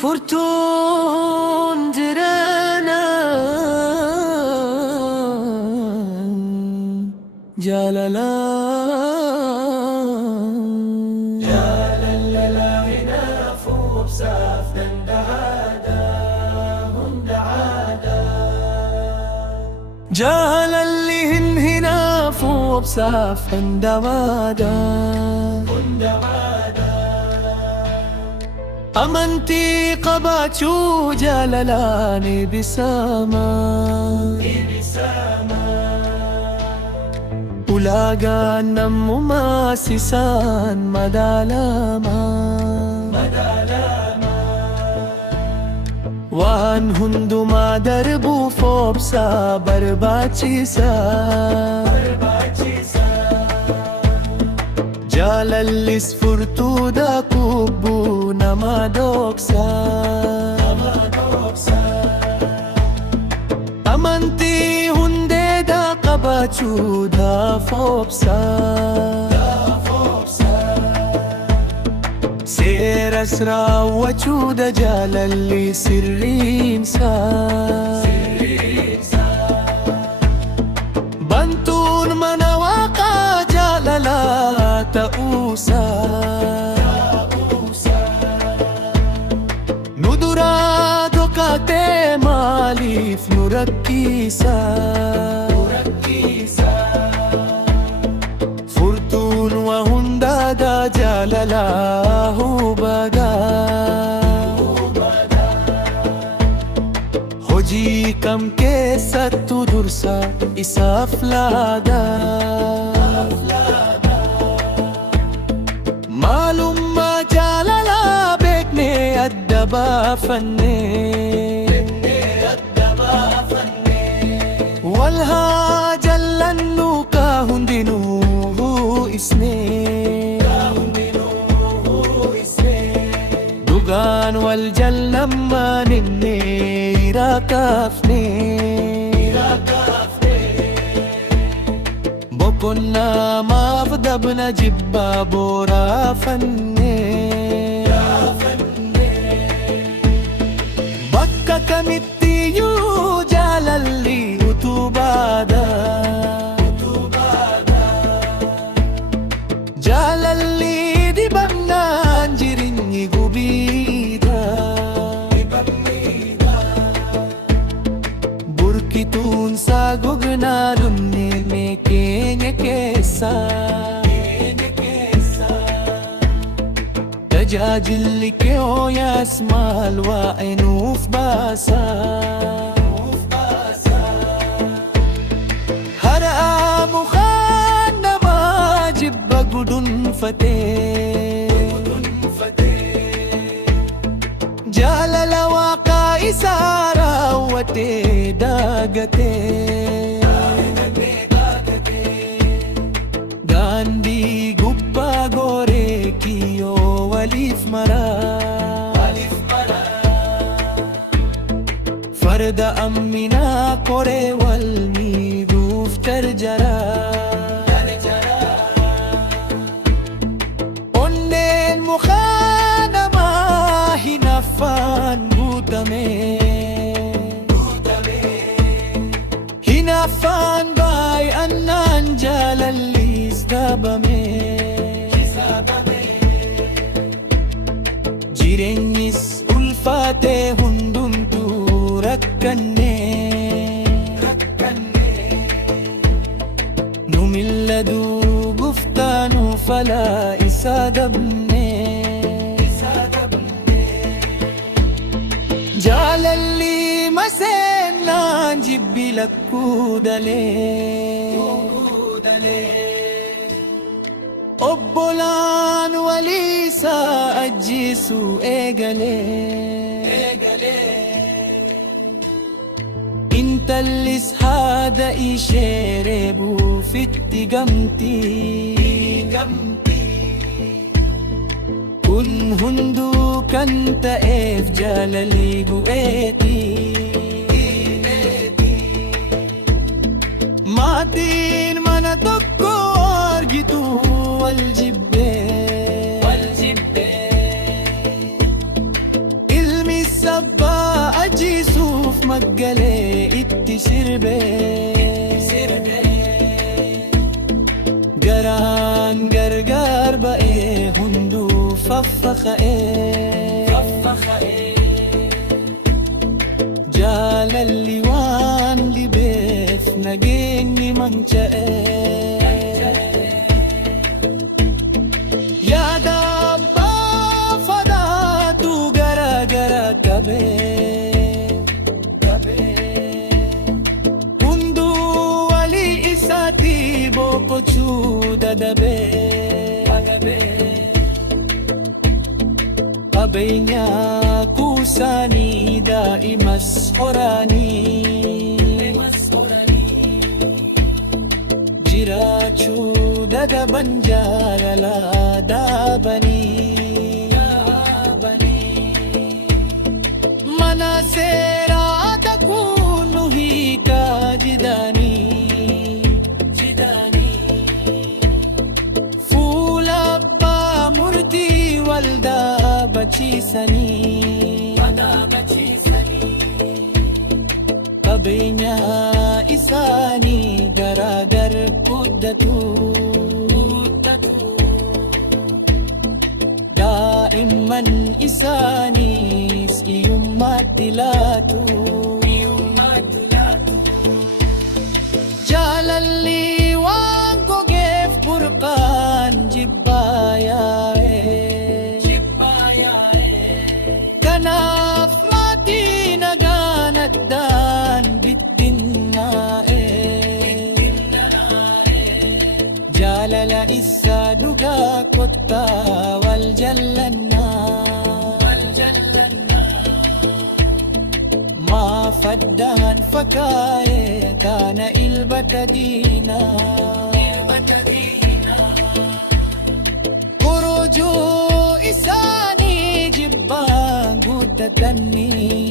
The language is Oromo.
Furtun direna Jalala Jalala hina fuq saf dan da'ada hunda'ada Jalali hina fuq saf dan da'ada hunda'ada Amanti qabachu jalalani bisama Ulagan ng umasisan madalama Wan hundu madarbu fob sa barbachisa Jalalis furtuda kubu namadoksa Amanti hunde da kabachu da fopsa Seras rawachu da jalali sirrinsa Bantun manawaka jalala tausa Nudurado kate malif nurakisa Furtun wa hunda da jalalahu bada Hoji kam ke sattu dursa isaflada Malum ma jalala bekne addaba fanne Walha jallannu ka hundinuhu isne Dugan wal jallamma ninne irakafne Bokonna mafdabna jibba bora fanne Bakka kamittiyu jalalli utubada Jalalli dibamnan jirinyi gubida Burkitun sa gognarunne mekenya kesa Tajajilli ke o yasmal wa enuf basa gudun fateh Jalalawa ka isara wate dagate Gandhi gubba gore kiyo walif mara Farda ammina kore walmi duftar jara Hinafan bay annan jalalis dabame Jirenyis ulfate hundumtu rakkanne Numilladu guftanu fala isadabne Jalalli masenna jibbi lakkudale Obbolan walisa ajjisu egale Intallis hada isherebu fitti gamti Kun hundu kanta ef jalali gueti Matin mana tokko argitu wal jibbe Ilmi karaan gargar ba'ee hunduu faffaka'ee jaalalli waan dhibeef nageenyi manca'ee yaada abbaa fadaatu garagara qabee hunduu walii isaatii boqochuu dadhabee qabeenya kuusaanii daa'imas horaanii jiraachuu dadhaban jaalala dhaabanii mana seeraa takuu nu hiikaa jidanii fuula abbaa murtii wal dhaabachiisanii qabeenya isaanii garaagar guddatu daa'imman isaaniis hiyyummaatti laatu jaalalli waan gogeef burqaan jibbaa yaa'ee kanaaf maatii nagaan addaan jaalala isaa dhugaa kottaa wal jallannaa maaf addaan fakkaa'ee kana ilbata diinaa korojoo isaanii jibbaan guddatanii